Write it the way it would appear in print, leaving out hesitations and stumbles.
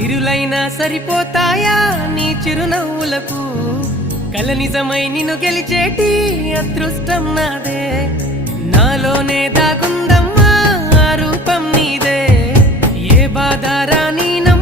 సిరులైనా సరిపోతాయా నీ చిరునవ్వులకు కల నిజమై నిన్ను గెలిచేటి అదృష్టం నాదే నాలోనే దాగుందమ్మా ఆ రూపం నీదే ఏ బాధ రాని